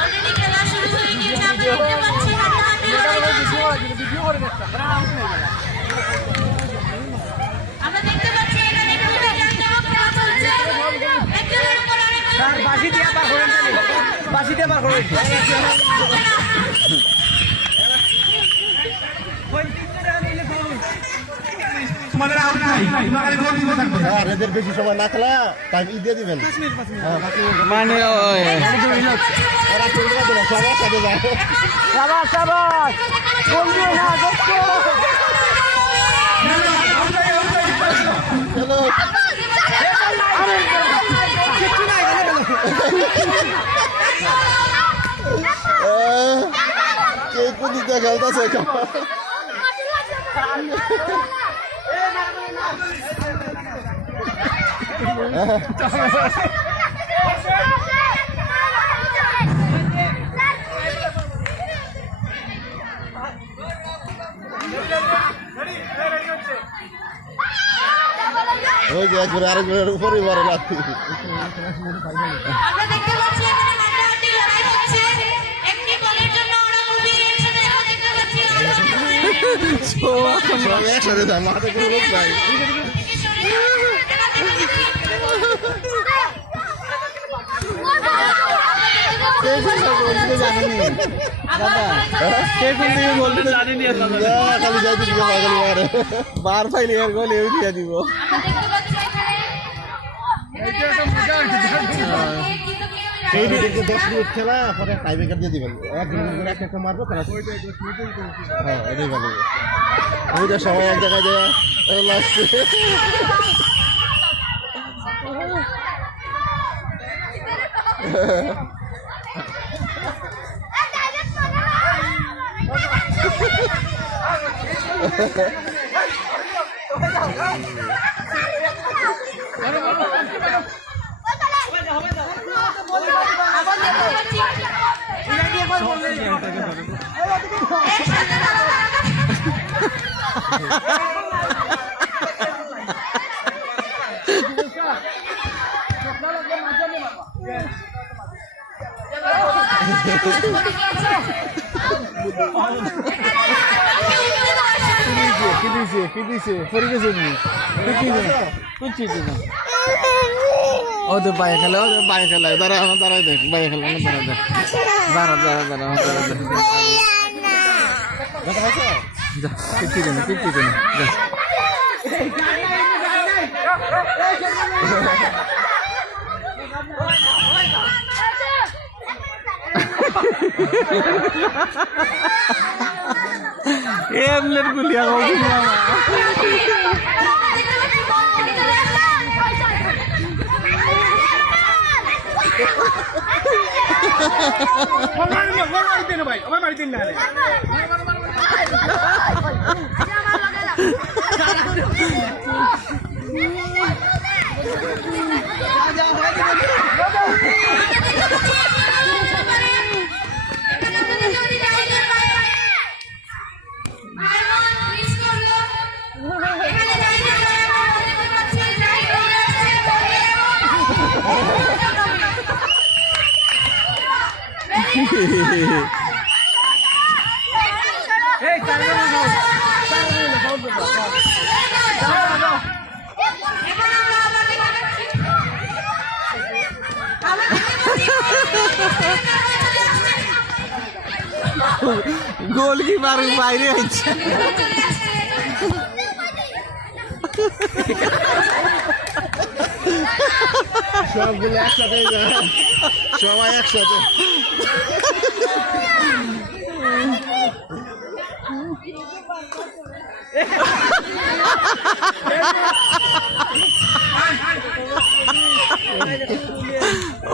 Already খেলা শুরু হয়ে গেছে, আমরা দেখতে পাচ্ছি হাড্ডাহাড্ডি লড়াই চলছে। আমরা দেখতে পাচ্ছি এখানে খুবই জাঁকজমক খেলা চলছে, একজনের উপর আরেকজন বাসি দিয়ে বার করেন, বাসি দিয়ে বার করেন। এদের বেশি সময় না খেলা টাইম দিয়ে দিবেন মানে সবার সাথে যায় সাবাস সাবাস বন্ধু না দেখো চলো কে কুদিতে খেলতেছে ওই যে একবার আরেকজনের উপরই বড় লাগছে। আমরা দেখতে পাচ্ছি এখানে হাড্ডাহাড্ডি লড়াই হচ্ছে, একটি বলের জন্য ওরা খুবই একসাথে এখন দেখতে পাচ্ছি সব একসাথে যায়, মাঠে কোনো লোক নাই। বার ফাইলে গোল দিয়ে দিব সেই দিকে 10 মিনিট খেলা পরে টাইব্রেকার দিয়ে দিবেন, একজনের করে একটা মারবো তারা। হ্যাঁ এটাই ভালো, ওইটা সবাই এক জায়গায় যায় লাস্টে কি দিছে পড়ে গেছে ও তো বাইরে খেলা, ও তো বাইরে খেলা, দাঁড়া আমার দাঁড়ায় দেখ, বাইরে খেলা আমার দাঁড়া দেখ, দাঁড়া দাঁড়া দাঁড়া আমার দাঁড়া দেখ, পিচ্ছি দেন এমনের গুলিয়া ভাই আমার বাড়িতে না গোলকিপার বাইরে হচ্ছে সবগুলো একসাথে সবাই একসাথে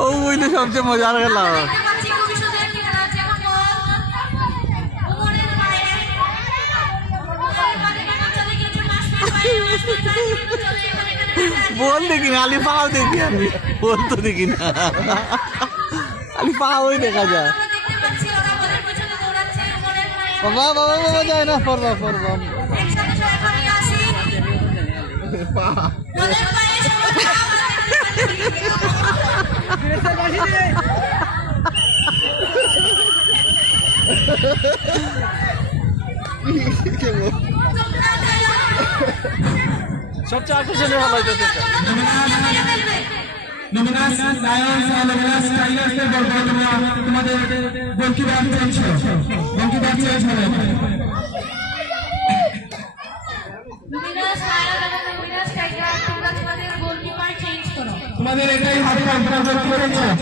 ও বুঝলে সবচেয়ে মজার খেলা बोल देखी ना अली पाव देखी अभी बोल तो देखी ना अली पाव ही देखा जाए बाबा बाबा बाबा जाए ना फरवा फरवा পা ওদের পায়ে সমস্যা সবচেয়ে আকর্ষণীয় হলো এটা। নমিনাস লায়ন্স আর নমিনাস টাইগার্সের বল তোমাদের গোলকিপার চেঞ্জ হবে। লুমিনাস লায়ন এবং লুমিনাস টাইগার তোমরা তোমাদের গোলকিপার চেঞ্জ করো। তোমাদের এটাই হাতে কন্ট্রোল করে নিও।